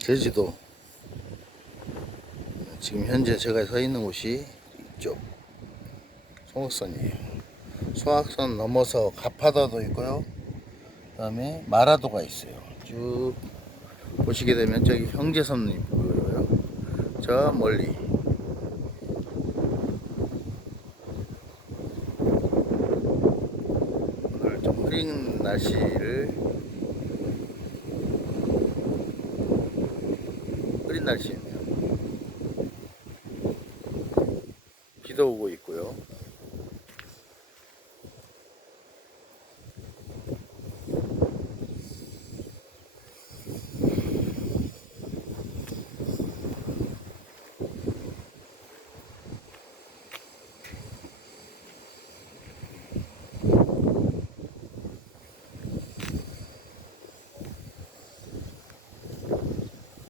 제주도 지금 현재 제가 서 있는 곳이 이쪽 송악선이에요. 송악선 넘어서 가파도도 있고요. 그 다음에 마라도가 있어요. 쭉 보시게 되면 저기 형제섬이 보여요. 저 멀리 오늘 좀 흐린 날씨를 흐린 날씨입니다. 비도 오고 있고요.